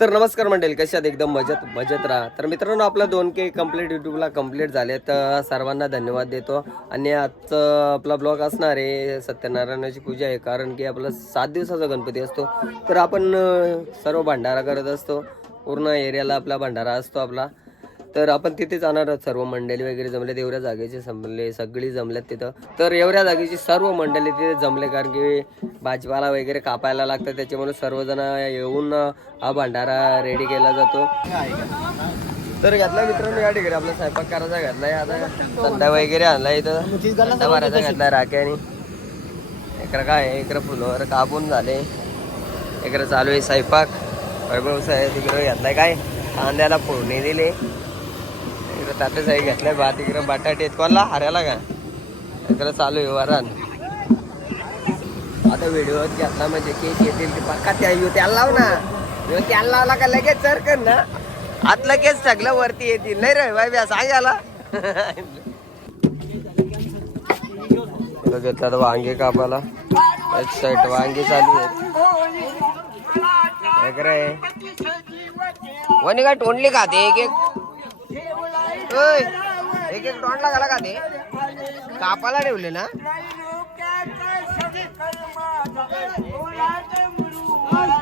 तर नमस्कार मंडळी, कशात एकदम मजेत राहा. तर मित्रांनो, आपला 2K कंप्लीट यूट्यूबला कंप्लीट झाले. तर सर्वांना धन्यवाद देतो. आणि आजचा आपला ब्लॉग असणार आहे सत्यनारायणाची पूजा आहे, कारण की आपला 7 दिवसाचा गणपती असतो. तर आपण सर्व भंडारा करत असतो, पूर्ण एरियाला आपला भंडारा असतो आपला. तर आपण तिथे जाणार आहोत. सर्व मंडळी वगैरे जमले, एवढ्या जागेचे जमले, सगळी जमल्यात तिथं. तर एवढ्या जागेची सर्व मंडळी तिथे जमले, कारण की भाजीपाला वगैरे कापायला लागतं, त्याच्यामुळे सर्वजण येऊन हा भंडारा रेडी केला जातो. तर घेतला मित्रांनो, या ठिकाणी आपला स्वयंपाक करायचा घेतलाय. आता संडा वगैरे आणलाय, इथं संडा भरायचा घेतलाय राख्याने. इकडं काय, इकडं फुलावर कापून झाले, इकडं चालू आहे स्वयंपाक. वैभव साहेब तिकडं घेतलाय काय, कांद्याला फोडणी दिली. इकडं तात्या साहेब घेतलाय भात, इकडं बटाटे कोणला हऱ्याला का, इकडं चालू आहे वरण. आता व्हिडिओ घेतला म्हणजे केक येतील ते पक्का त्याला लाव ना, त्याला लावला का लगेच चरकन ना, आतलं केस सगळं वरती येतील. नाही रे बाय सांगायला. घेतला तर वांगे कापाला, एक साईड वांगे चालू आहेत. वणी काय तोंडली का ते, एक एक तोंडला घाला का ते, कापाला ठेवले ना.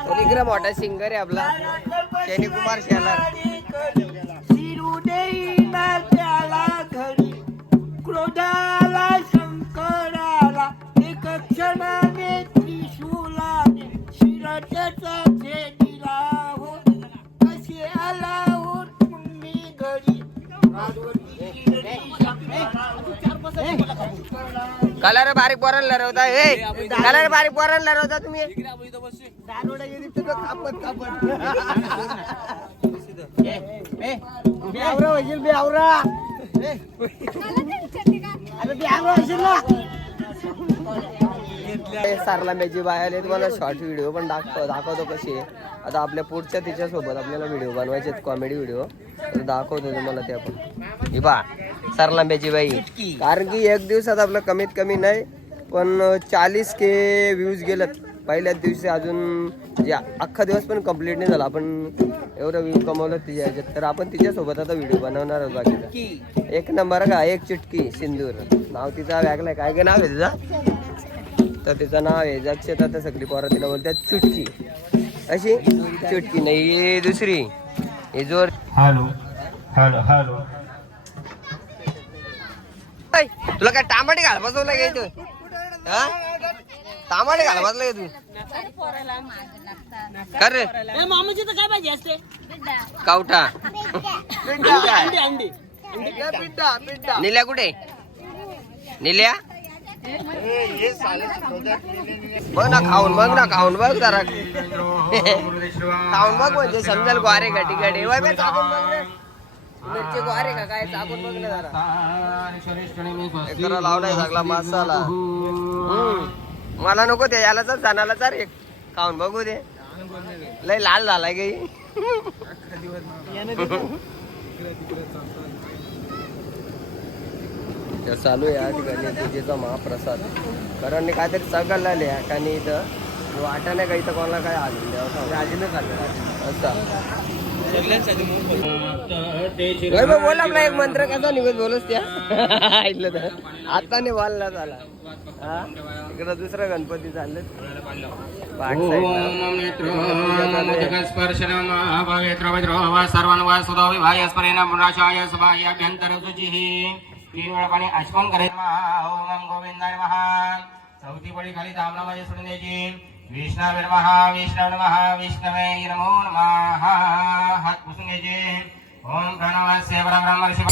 तर इकडे मोठा सिंगर आहे आपला शनी कुमार शेलार. क्रोधाला शंकराला एक क्षणाने त्रिशूलाने शिरतेचा दिला हो, कसे आला हो तुम्ही घरी. कलर बारीक पोरांना लरवता, कलर बारीक पोरांना लरवता तुम्ही. सारलांब्याची बाय आले, तुम्हाला शॉर्ट व्हिडिओ पण दाखवतो कशी आहे. आता आपल्या पुढच्या तिच्यासोबत आपल्याला व्हिडिओ बनवायचे, कॉमेडी व्हिडिओ, तर दाखवतो तुम्हाला ते आपण. ही बा सारलांब्याची बाई, कारण की एक दिवसात आपलं कमीत कमी नाही पण 40K व्ह्यूज गेलेत पहिल्याच दिवशी. अजून जे अख्खा दिवस पण कंप्लीट नाही झाला, आपण एवढं व्ह्यू कमवलं तिच्या ह्याच्यात. तर आपण तिच्यासोबत आता व्हिडिओ बनवणार आहोत. बाकीचा एक नंबर का, एक चुटकी सिंदूर नाव तिचा वेगळं. काय काय नाव आहे तिचं, तर तिचं नाव आहे जक्षता. तर सगळी पोरं तिला बोलतात चुटकी. अशी चुटकी नाही, दुसरी हे जोर. Hello hello hello. तुला काय टामाटे घाल बसवला गे तू, टामाटे घाल बसला तू कर रे. मामाची तर काय पाहिजे असते, कावटा अंडी. निल्या कुठे, निल्या बघ ना, खाऊन बघ ना, खाऊन बघ जरा. खाऊन बघ म्हणजे समजाल ग्वारे का तिकडे चाकून बघ रे, मिरची ग्वारे का काय चाकून बघ ना जरा. एकरा लावलाय सगळा मसाला. मला नको ते, याला तर जाणाला तर एक खाऊन बघू दे, लय लाल झालाय गे. चालू आहे या ठिकाणी पूजेचा महाप्रसाद. कारण काहीतरी सगळं आले आणि इथं वाटा नाही का, इथं कोणाला काय आलं द्यावं राजीनं खाल्लं असं. बोल आपला एक मंत्र कसा निघत बोलच त्या ऐकलं तर आता नाही बोलला झाला. हा इकडं दुसरं गणपती चाललं. तीन वेळा पाणी आचमन करायचं. ओम गोविंदाय नमः. चौथी पडी खाली तांबडामध्ये सोडून द्यायची. विष्णवे नमः, विष्णवे नमः, विष्णवे नमो नमः. हात पुसून घ्यायचे. ओम प्रणवस्य परब्रह्म शिव.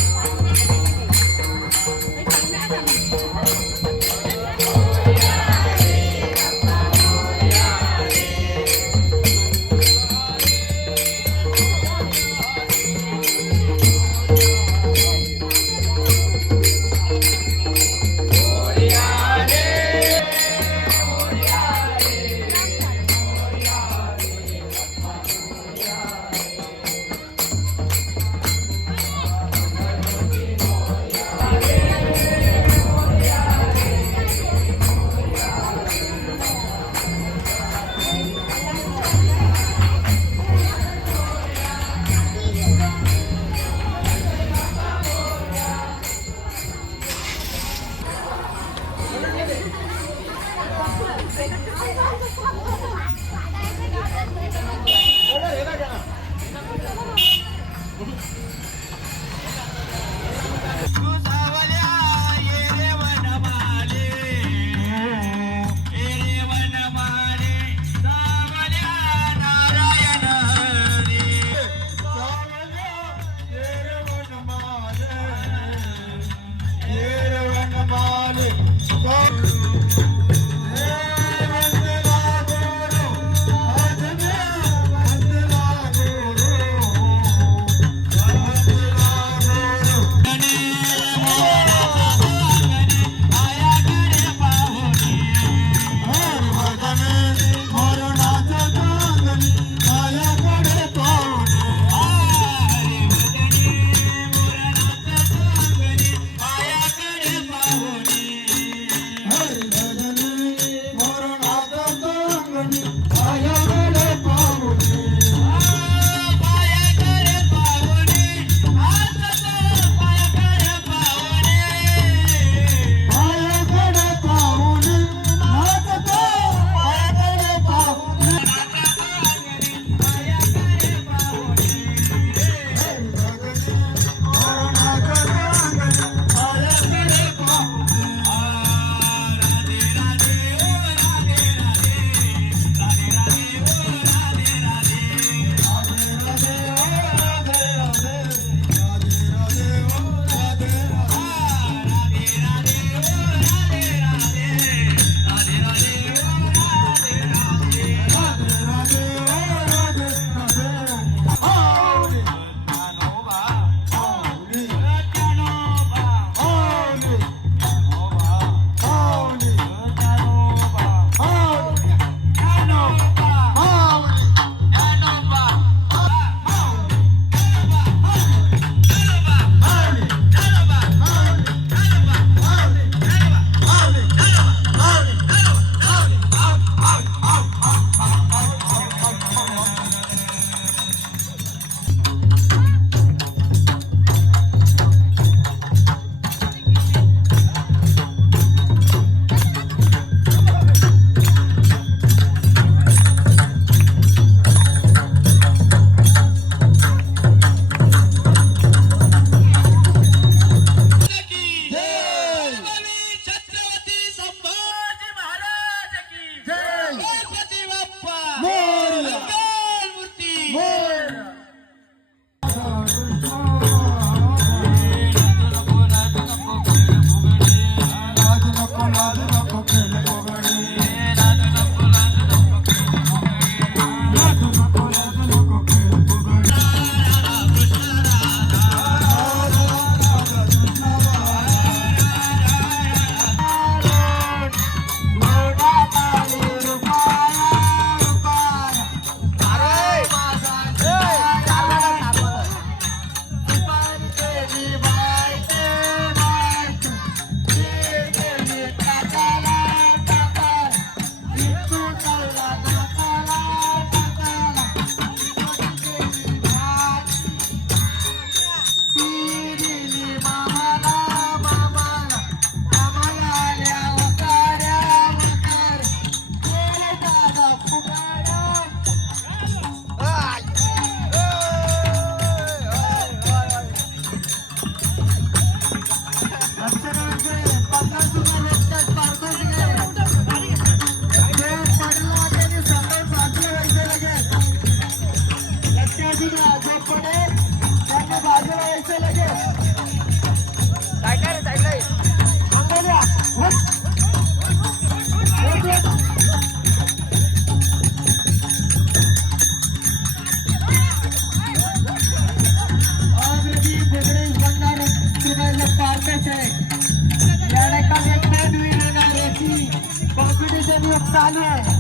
चालू आहे.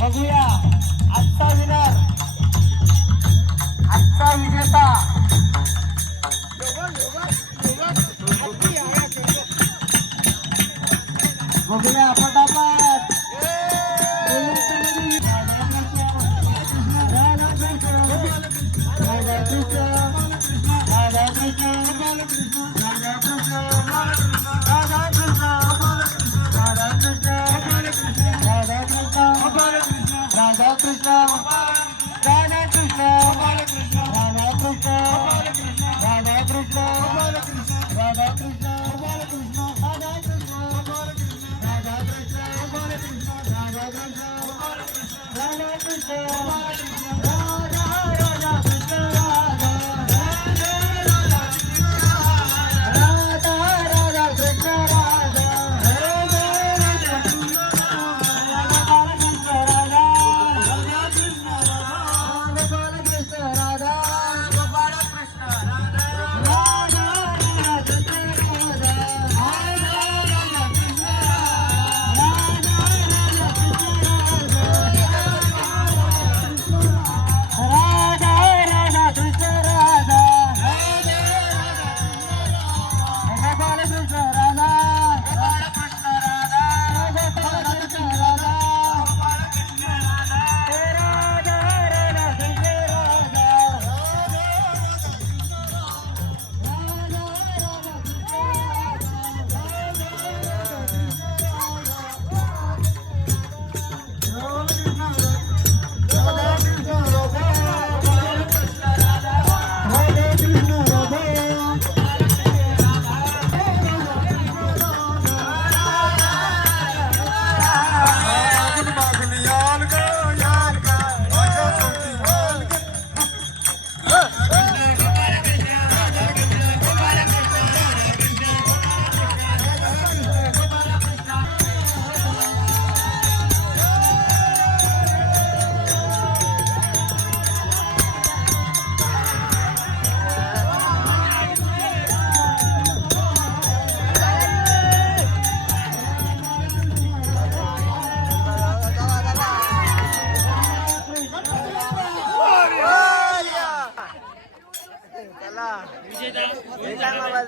बघूया आजचा विनर, आजचा विजेता. बघूया पटापट. राधा कृष्ण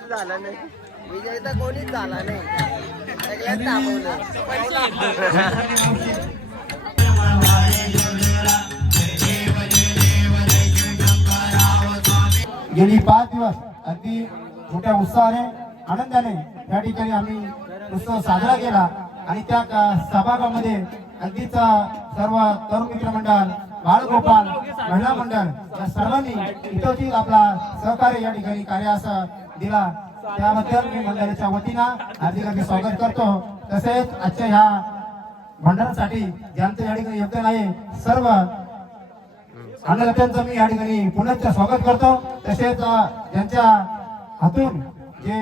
झाला नाही विजय तर कोणीच झाला नाही सगळ्यात थांबवलं गेली 5 दिवस अगदी मोठ्या उत्साहाने आनंदाने या ठिकाणी आम्ही उत्सव साजरा केला आणि त्या सभागृहामध्ये अगदीच सर्व तरुण मित्र मंडळ बाळगोपाल महिला मंडळ या सर्वांनी इतोची आपला सहकार्य या ठिकाणी कार्यास दिला त्याबद्दल मी मंडळाच्या वतीनं हार्दिक स्वागत करतो तसेच आजच्या ह्या मंडळासाठी ज्यांचं या ठिकाणी योगदान आहे सर्व अन्नदात्यांचं मी या ठिकाणी पुनश्च स्वागत करतो तसेच ज्यांच्या हातून जे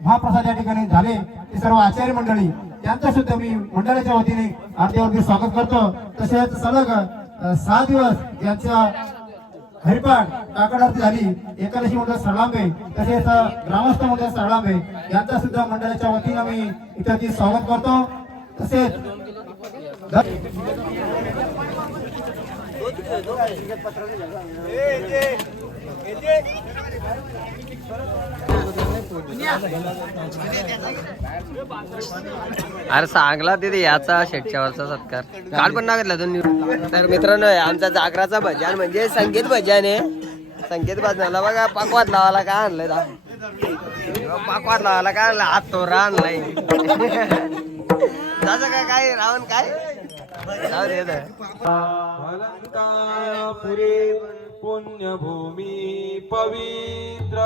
महाप्रसाद या ठिकाणी झाले ते सर्व आचार्य मंडळी त्यांचं सुद्धा मी मंडळाच्या वतीने हार्दिक स्वागत करतो तसेच सलग 6 दिवस ज्यांच्या हरिपाठ काकड आरती झाली एकादशी मंडळ सरलांबे तसेच ग्रामस्थ मंडळ सरलांबे यांचा सुद्धा मंडळाच्या वतीने मी इथे स्वागत करतो तसेच अरे सांगला तिथे याचा शेटच्यावरचा सत्कार काल पण नागितला दोन तर मित्रांनो आमचा जागराचा भजन म्हणजे संगीत भजन आहे संगीत भजनाला बघा पाकवात लावायला काय आणलंय पाकवात लावायला काय आणलं हात तोरा आणलाय त्याचं काय रावण काय पुरे पुण्यभूमी पवित्र